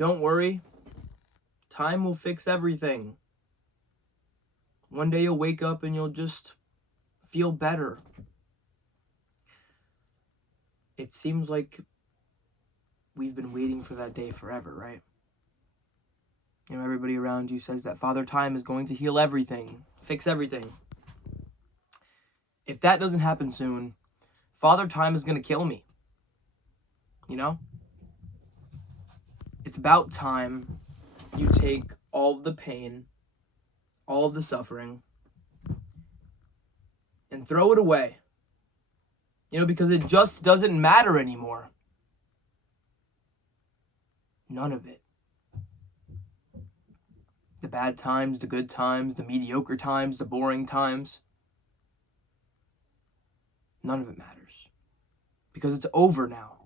don't worry. Time will fix everything. One day you'll wake up and you'll just feel better. It seems like we've been waiting for that day forever, right? You know, everybody around you says that Father Time is going to heal everything, fix everything. If that doesn't happen soon, Father Time is going to kill me. You know? It's about time you take all of the pain, all of the suffering, and throw it away. You know, because it just doesn't matter anymore. None of it. The bad times, the good times, the mediocre times, the boring times. None of it matters. Because it's over now.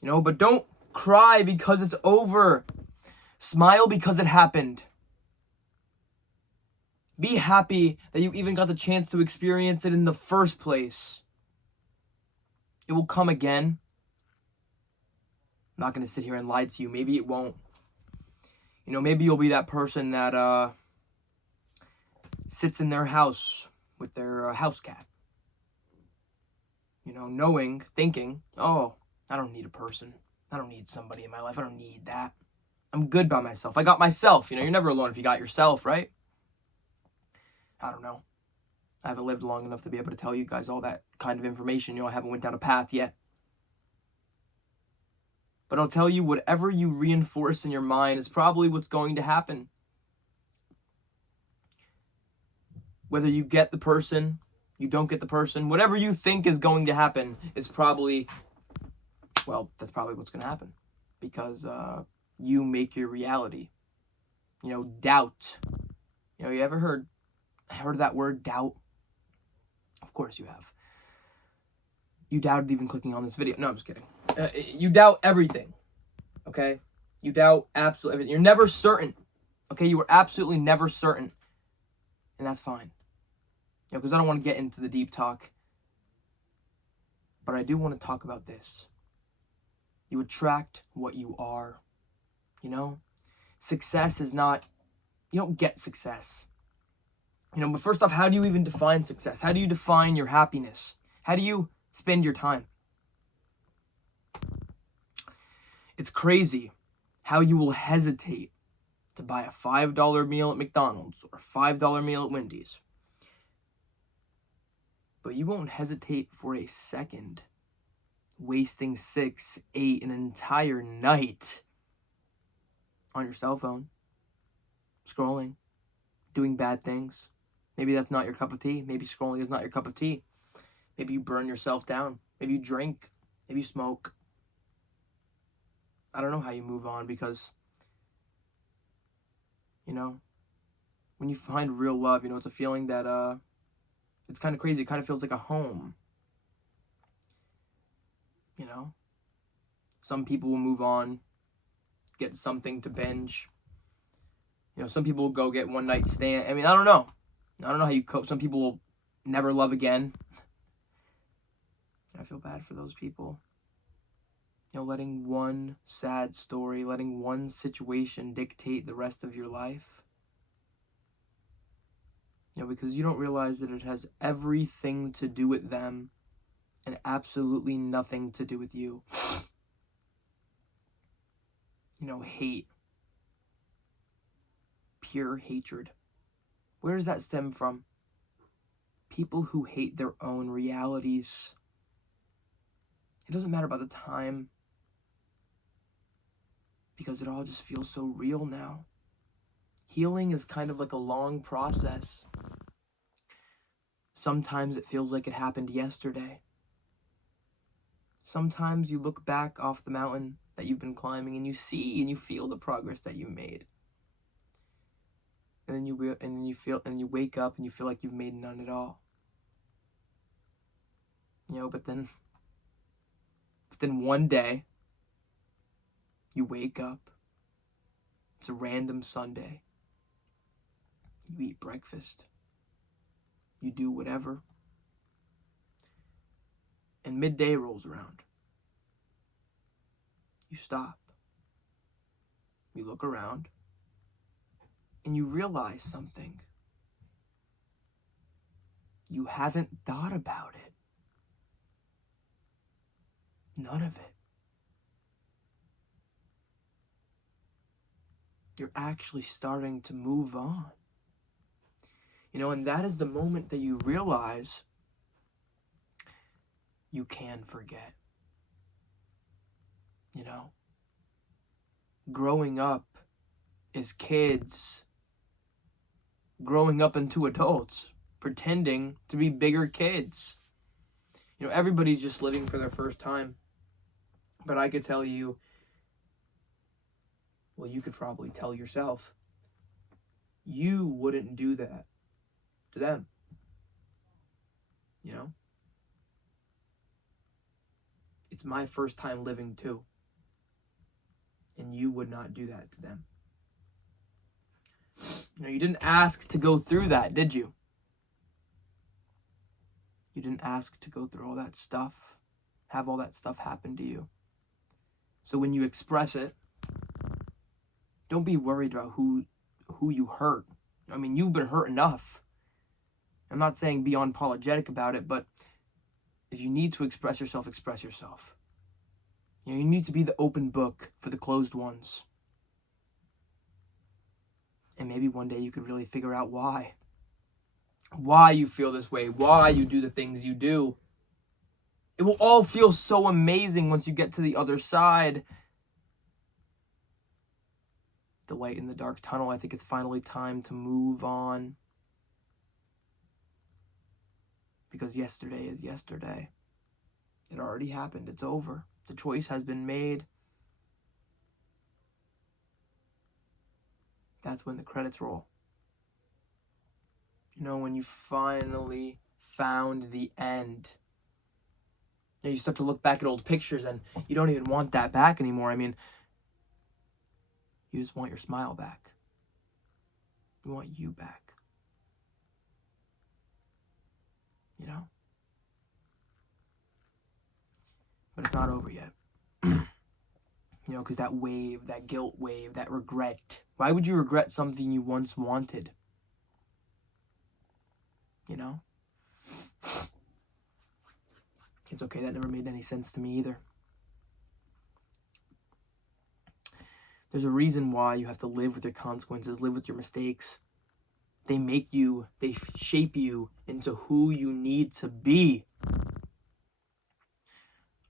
You know, but don't cry because it's over. Smile because it happened. Be happy that you even got the chance to experience it in the first place. It will come again. I'm not going to sit here and lie to you. Maybe it won't. You know, maybe you'll be that person that sits in their house with their house cat. You know, thinking, oh, I don't need a person. I don't need somebody in my life. I don't need that. I'm good by myself. I got myself. You know, you're never alone if you got yourself, right? I don't know. I haven't lived long enough to be able to tell you guys all that kind of information. You know, I haven't went down a path yet. But I'll tell you, whatever you reinforce in your mind is probably what's going to happen. Whether you get the person, you don't get the person, whatever you think is going to happen is probably, well, that's probably what's going to happen. Because you make your reality. You know, doubt. You know, you ever heard that word, doubt? Of course you have. You doubted even clicking on this video. No, I'm just kidding. You doubt everything, okay? You doubt absolutely everything. You're never certain, okay? You are absolutely never certain, and that's fine. You know, because I don't want to get into the deep talk, but I do want to talk about this. You attract what you are, you know? Success is not, you don't get success. You know, but first off, how do you even define success? How do you define your happiness? How do you spend your time? It's crazy how you will hesitate to buy a $5 meal at McDonald's or a $5 meal at Wendy's. But you won't hesitate for a second wasting 6, 8, an entire night on your cell phone, scrolling, doing bad things. Maybe that's not your cup of tea. Maybe scrolling is not your cup of tea. Maybe you burn yourself down. Maybe you drink. Maybe you smoke. I don't know how you move on because, you know, when you find real love, you know, it's a feeling that, it's kind of crazy. It kind of feels like a home. You know? Some people will move on, get something to binge. You know, some people will go get one night stand. I mean, I don't know. I don't know how you cope. Some people will never love again. I feel bad for those people. You know, letting one sad story, letting one situation dictate the rest of your life. You know, because you don't realize that it has everything to do with them and absolutely nothing to do with you. You know, hate. Pure hatred. Where does that stem from? People who hate their own realities. It doesn't matter about the time, because it all just feels so real now. Healing is kind of like a long process. Sometimes it feels like it happened yesterday. Sometimes you look back off the mountain that you've been climbing and you see and you feel the progress that you made. And then you wake up and you feel like you've made none at all. You know, but then one day you wake up. It's a random Sunday. You eat breakfast. You do whatever. And midday rolls around. You stop. you look around and you realize something. You haven't thought about it. None of it. You're actually starting to move on. And that is the moment that you realize you can forget. Growing up as kids, growing up into adults, pretending to be bigger kids. Everybody's just living for their first time. But I could tell you, well, you could probably tell yourself, you wouldn't do that to them. It's my first time living too. And you would not do that to them. You didn't ask to go through that, did you? You didn't ask to go through all that stuff, have all that stuff happen to you. So when you express it, don't be worried about who you hurt. You've been hurt enough. I'm not saying be unapologetic about it, but if you need to express yourself, express yourself. You need to be the open book for the closed ones. And maybe one day you could really figure out why. Why you feel this way. Why you do the things you do. It will all feel so amazing once you get to the other side. The light in the dark tunnel. I think it's finally time to move on. Because yesterday is yesterday. It already happened. It's over. The choice has been made. That's when the credits roll. When you finally found the end. You start to look back at old pictures and you don't even want that back anymore. You just want your smile back. You want you back. But it's not over yet. Because that wave, that guilt wave, that regret. Why would you regret something you once wanted? It's okay, that never made any sense to me either. There's a reason why you have to live with your consequences, live with your mistakes. They make you, they shape you into who you need to be.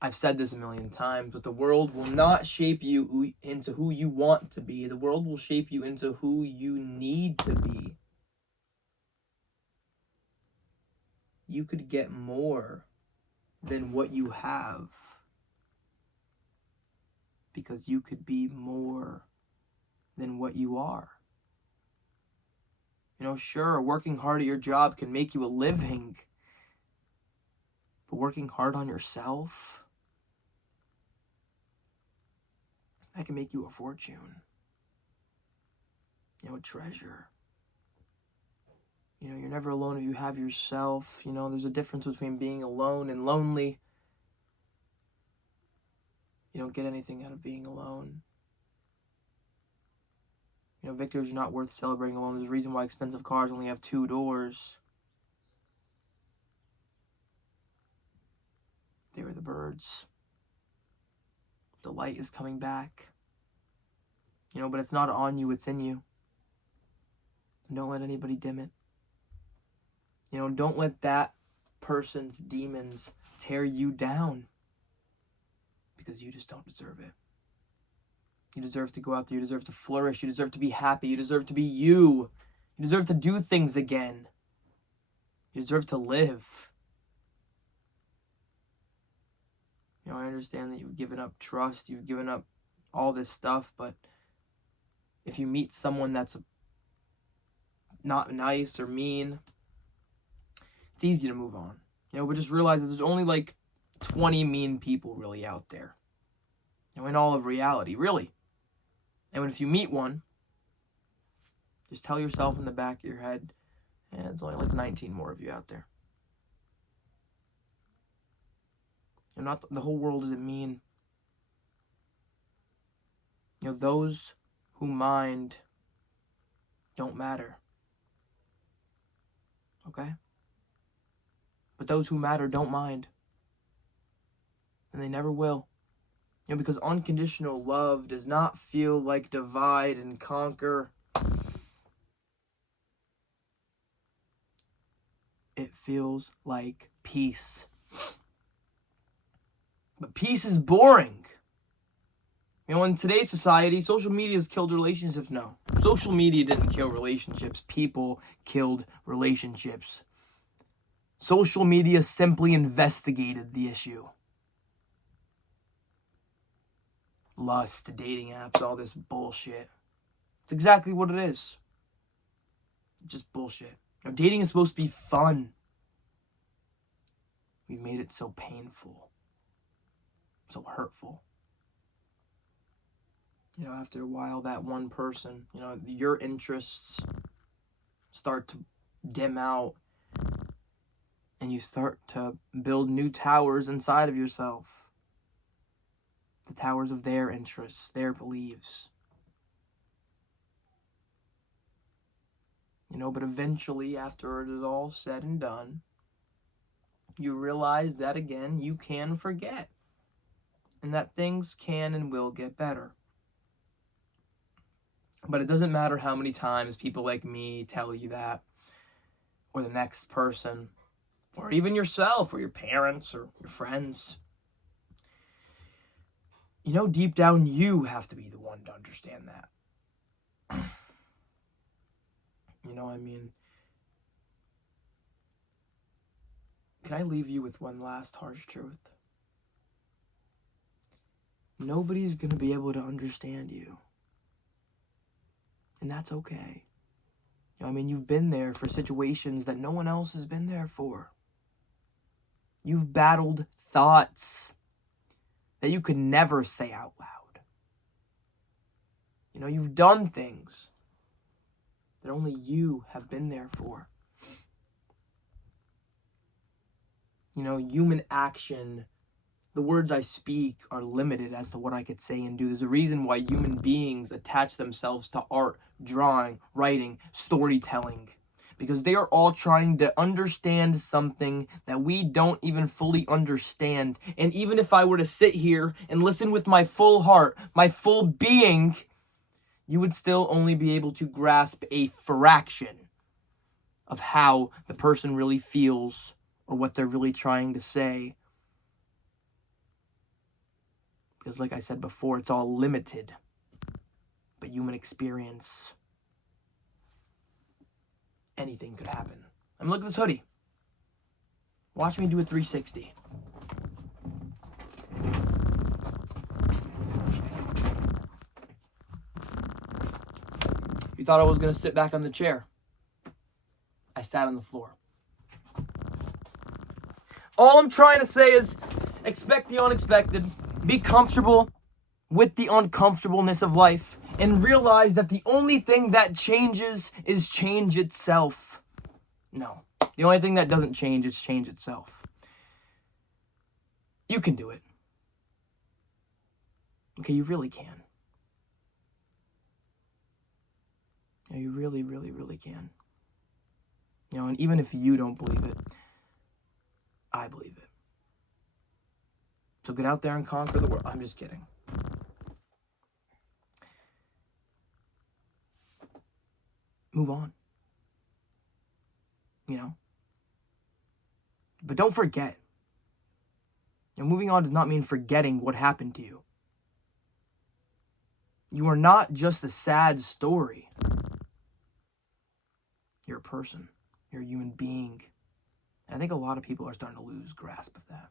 I've said this a million times, but the world will not shape you into who you want to be. The world will shape you into who you need to be. You could get more than what you have. Because you could be more than what you are. Sure, working hard at your job can make you a living. But working hard on yourself, that can make you a fortune. A treasure. You're never alone if you have yourself. There's a difference between being alone and lonely. You don't get anything out of being alone. Victories are not worth celebrating alone. There's a reason why expensive cars only have 2 doors. They were the birds. The light is coming back. But it's not on you, it's in you. And don't let anybody dim it. Don't let that person's demons tear you down. Because you just don't deserve it. You deserve to go out there. You deserve to flourish. You deserve to be happy. You deserve to be you. You deserve to do things again. You deserve to live. I understand that you've given up trust. You've given up all this stuff. But if you meet someone that's not nice or mean, it's easy to move on. But just realize that there's only like 20 mean people really out there. In all of reality, really. And if you meet one, just tell yourself in the back of your head, and it's only like 19 more of you out there. The whole world isn't mean. Those who mind don't matter. Okay? But those who matter don't mind. And they never will. Because unconditional love does not feel like divide and conquer. It feels like peace. But peace is boring. In today's society, social media has killed relationships. No. Social media didn't kill relationships. People killed relationships. Social media simply investigated the issue. Lust, dating apps, all this bullshit. It's exactly what it is. Just bullshit. Dating is supposed to be fun. We made it so painful. So hurtful. After a while, that one person, your interests start to dim out. And you start to build new towers inside of yourself. The towers of their interests, their beliefs. But eventually, after it is all said and done, you realize that, again, you can forget. And that things can and will get better. But it doesn't matter how many times people like me tell you that, or the next person, or even yourself, or your parents, or your friends. Deep down, you have to be the one to understand that. Can I leave you with one last harsh truth? Nobody's going to be able to understand you. And that's okay. You've been there for situations that no one else has been there for. You've battled thoughts that you could never say out loud. You've done things that only you have been there for. Human action, the words I speak are limited as to what I could say and do. There's a reason why human beings attach themselves to art, drawing, writing, storytelling. Because they are all trying to understand something that we don't even fully understand. And even if I were to sit here and listen with my full heart, my full being, you would still only be able to grasp a fraction of how the person really feels or what they're really trying to say. Because like I said before, it's all limited. But human experience, anything could happen. Look at this hoodie. Watch me do a 360. You thought I was going to sit back on the chair. I sat on the floor. All I'm trying to say is expect the unexpected. Be comfortable with the uncomfortableness of life. And realize that the only thing that changes is change itself. No. The only thing that doesn't change is change itself. You can do it. Okay, you really can. You really, really, really can. And even if you don't believe it, I believe it. So get out there and conquer the world. I'm just kidding. Move on. But don't forget. And moving on does not mean forgetting what happened to you. You are not just a sad story. You're a person. You're a human being. And I think a lot of people are starting to lose grasp of that.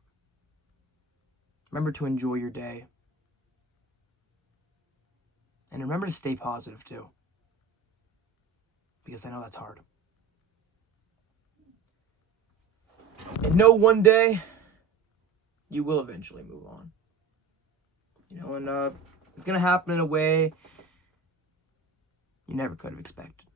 Remember to enjoy your day. And remember to stay positive too. Because I know that's hard. And know one day you will eventually move on. And it's going to happen in a way you never could have expected.